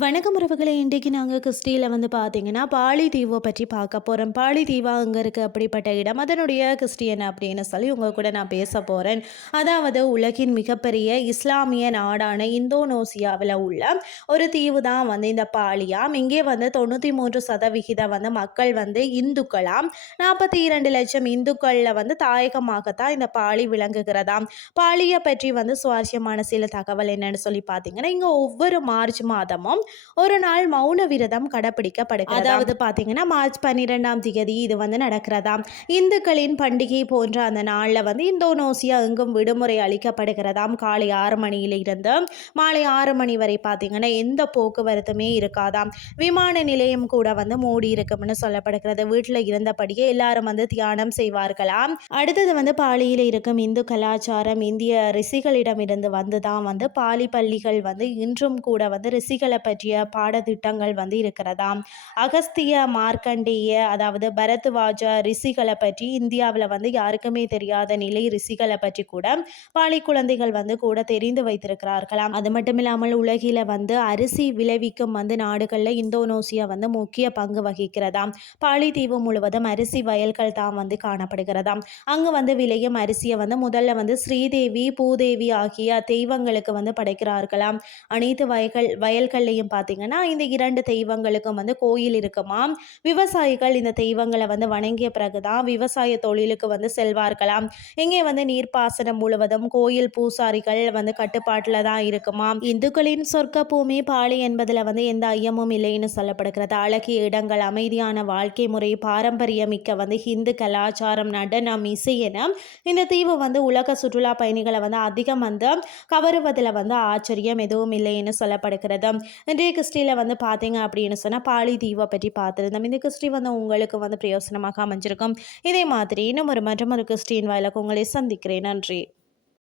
வணக்கமுறவுகளை இன்றைக்கு நாங்கள் கிறிஸ்டியில் வந்து பார்த்தீங்கன்னா பாலி தீவை பற்றி பார்க்க போகிறோம் பாலிதீவா அங்கே இருக்க அப்படிப்பட்ட இடம். அதனுடைய கிறிஸ்டியன் அப்படின்னு சொல்லி உங்கள் கூட நான் பேச போகிறேன் அதாவது உலகின் மிகப்பெரிய இஸ்லாமிய நாடான இந்தோனோசியாவில் உள்ள ஒரு தீவு தான் வந்து இந்த பாலியாம். இங்கே வந்து தொண்ணூற்றி மூன்று சதவிகிதம் வந்து மக்கள் வந்து இந்துக்களாம். நாற்பத்தி இரண்டு லட்சம் இந்துக்களில் வந்து தாயகமாகத்தான் இந்த பாலி விளங்குகிறதாம் பாலியை பற்றி வந்து சுவாரஸ்யமான சில தகவல் என்னன்னு சொல்லி பார்த்தீங்கன்னா இங்கே ஒவ்வொரு மார்ச் மாதமும் ஒரு நாள் மௌன விரதம் கடைப்பிடிக்கப்படுகிறது அதாவது பார்த்தீங்கன்னா மார்ச் பன்னிரெண்டாம் தேதி இது வந்து நடக்கிறதாம். இந்துக்களின் பண்டிகை போன்ற அந்த நாளில் வந்து இந்தோனோசியா எங்கும் விடுமுறை அளிக்கப்படுகிறதாம். காலை ஆறு மணியிலிருந்து மாலை ஆறு மணி வரை பார்த்தீங்கன்னா எந்த போக்குவரத்துமே இருக்காதாம். விமான நிலையம் கூட வந்து மூடி இருக்கும்னு சொல்லப்படுகிறது. வீட்டில் இருந்தபடியே எல்லாரும் வந்து தியானம் செய்வார்களாம். அடுத்தது வந்து பாலியில் இருக்கும் இந்து கலாச்சாரம் இந்திய ரிஷிகளிடமிருந்து வந்து தான் வந்து பாலி பள்ளிகள் வந்து இன்றும் கூட வந்து ரிஷிகளை பற்றிய பாடத்திட்டங்கள் வந்து இருக்கிறதாம் அகஸ்திய மார்க்கண்டேய அதாவது பரத்வாஜா ரிஷிகளை பற்றி இந்தியாவில் வந்து யாருக்குமே தெரியாத நிலை ரிஷிகளை பற்றி கூட பாலி குழந்தைகள் வந்து கூட தெரிந்து வைத்திருக்கிறார்களாம். அது மட்டும் இல்லாமல் உலகில வந்து அரிசி விளைவிக்கும் வந்து நாடுகளில் இந்தோனோசியா வந்து முக்கிய பங்கு வகிக்கிறதாம். பாலித்தீவு முழுவதும் அரிசி வயல்கள் தான் வந்து காணப்படுகிறதாம். அங்கு வந்து விளையும் அரிசியை வந்து முதல்ல வந்து ஸ்ரீதேவி பூதேவி ஆகிய தெய்வங்களுக்கு வந்து படைக்கிறார்களாம். அனைத்து வயல்கள் வயல்கள்லையும் பார்த்தீங்கன்னா இந்த இரண்டு தெய்வங்களுக்கும் வந்து கோயில் இருக்குமாம் விவசாயிகள் இந்த தெய்வங்களை வந்து வணங்கிய பிறகுதான் விவசாய தொழிலுக்கு வந்து செல்வார்களாம். இங்கே வந்து நீர்ப்பாசனம் முழுவதும் கோயில் பூசாரிகள் வந்து கட்டுப்பாட்டில் தான் இருக்குமாம் இந்துக்களின் சொர்க்க பூமி பாலி என்பதில் வந்து எந்த ஐயமும் இல்லைன்னு சொல்லப்படுகிறது. அழகிய இடங்கள் அமைதியான வாழ்க்கை முறை பாரம்பரியமிக்க வந்து ஹிந்து கலாச்சாரம் நடனம் இசை என இந்த தீவு வந்து உலக சுற்றுலா பயணிகளை வந்து அதிகம் வந்து கவருவதில் வந்து ஆச்சரியம் எதுவும் இல்லைன்னு சொல்லப்படுகிறது. இன்றைய கிறிஸ்டியில் வந்து பார்த்தீங்க அப்படின்னு சொன்னால் பாலி தீவை பற்றி பார்த்துருந்தோம். இந்த கிறிஸ்டி வந்து உங்களுக்கு வந்து பிரயோசனமாக அமைஞ்சிருக்கும். இதே மாதிரி இன்னும் ஒரு மற்றும் ஒரு கிறிஸ்டின் வாயிலாக உங்களை சந்திக்கிறேன். நன்றி.